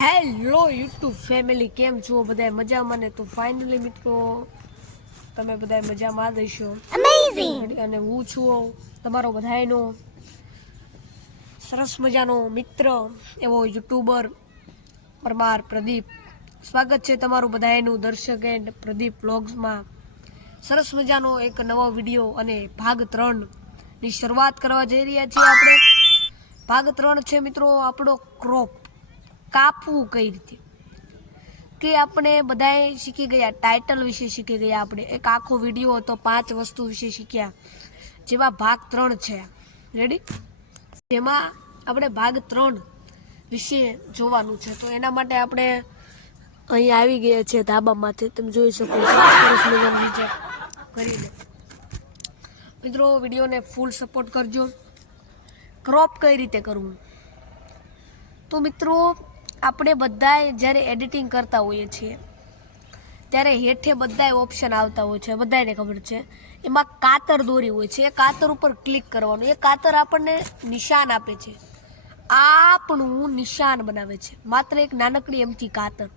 Hello YouTube family, કેમ છો બધા? મજામાં ને? તો ફાઇનલી મિત્રો તમે બધા મજામાં દઈશો. અમેઝિંગ. અને હું છું તમારો બધાયનો સરસ મજાનો મિત્ર એવો યુટ્યુબર પરમાર પ્રદીપ. સ્વાગત છે તમારું બધાયનું દર્શક એન્ડ પ્રદીપ વ્લોગ્સમાં. સરસ મજાનો એક નવો વિડીયો અને ભાગ 3ની શરૂઆત કરવા જઈ રહ્યા છીએ આપણે. ભાગ 3 છે મિત્રો આપણો ક્રોપ કાપવું કઈ રીતે. કે આપણે બધાએ શીખી ગયા, ટાઇટલ વિશે શીખી ગયા, આપણે એક આખો વિડીયો હતો 5 વસ્તુ વિશે શીખ્યા, જેમાં ભાગ 3 છે. રેડી? જેમાં આપણે ભાગ 3 વિશે જોવાનું છે. તો એના માટે આપણે અહીં આવી ગયા છે ધાબામાંથી, તમે જોઈ શકો છો. સરસ મજાનું નીચે કરીને મિત્રો વિડીયોને ફૂલ સપોર્ટ કરજો. ક્રોપ કઈ રીતે કરવું? તો મિત્રો આપણે બધાએ જ્યારે એડિટિંગ કરતા હોઈએ છીએ ત્યારે હેઠે બધાએ ઓપ્શન આવતા હોય છે, બધાને ખબર છે. એમાં કાતર દોરી હોય છે, એ કાતર ઉપર ક્લિક કરવાનું. એ કાતર આપણને નિશાન આપે છે, આપણું નિશાન બનાવે છે. માત્ર એક નાનકડી એમથી કાતર,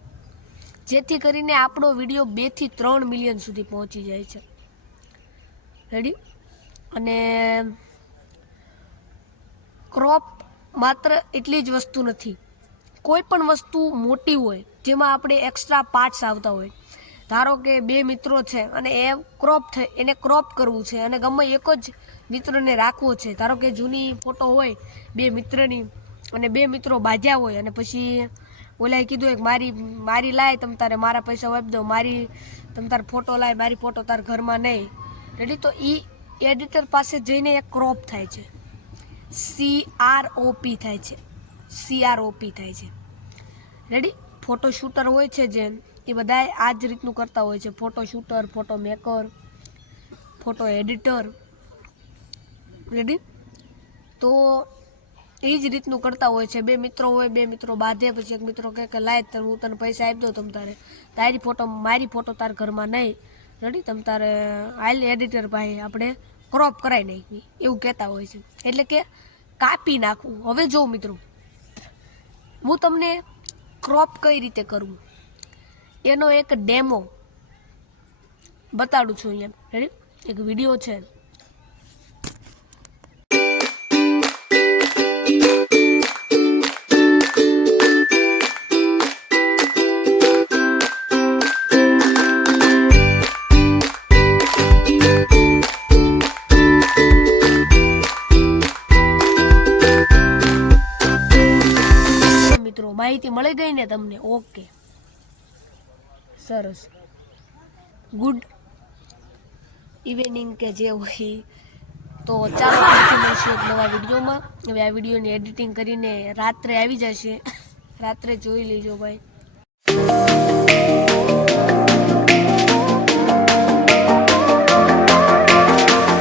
જેથી કરીને આપણો વિડીયો 2 થી 3 મિલિયન સુધી પહોંચી જાય છે. રેડી? અને ક્રોપ માત્ર એટલી જ વસ્તુ નથી. કોઈ પણ વસ્તુ મોટી હોય જેમાં આપણે એક્સ્ટ્રા પાર્ટ્સ આવતા હોય, ધારો કે 2 મિત્રો છે અને એને ક્રોપ કરવું છે અને ગમે એક જ મિત્રને રાખવો છે. ધારો કે જૂની ફોટો હોય 2 મિત્રની અને 2 મિત્રો બાજ્યા હોય અને પછી ઓલાએ કીધું કે મારી લાય તમ તારે મારા પૈસા આપી દો, તમ તારે ફોટો લાય, મારી ફોટો તાર ઘરમાં નહીં. રેડી? તો એ એડિટર પાસે જઈને એક ક્રોપ થાય છે, CROP થાય છે, CROP થાય છે. રેડી? ફોટો શૂટર હોય છે જે, એ બધા આ જ રીતનું કરતા હોય છે. Photo shooter, photo maker, photo editor. Ready? તો એ જ રીતનું કરતા હોય છે. 2 મિત્રો હોય, 2 મિત્રો બાંધે, પછી એક મિત્રો કહે કે લાય હું તને પૈસા આપી દઉં, તમ તારે મારી ફોટો તાર ઘરમાં નહીં. રેડી? તમ તારે હાલ એડિટર ભાઈ આપણે ક્રોપ કરાવી નાખવી, એવું કહેતા હોય છે. એટલે કે કાપી નાખવું. હવે જો મિત્રો, હું તમને ક્રોપ કઈ રીતે કરવું એનો એક ડેમો બતાડું છું અહીંયા. રેડી? એક વિડીયો છે. માહિતી મળી ગઈ ને તમને? ઓકે, સરસ. ગુડ ઇવનિંગ કે જે હોય. તો ચાલો મળશું એક નવા વિડીયોમાં. હવે આ વિડીયોની એડિટિંગ કરીને રાત્રે આવી જશે, રાત્રે જોઈ લેજો ભાઈ.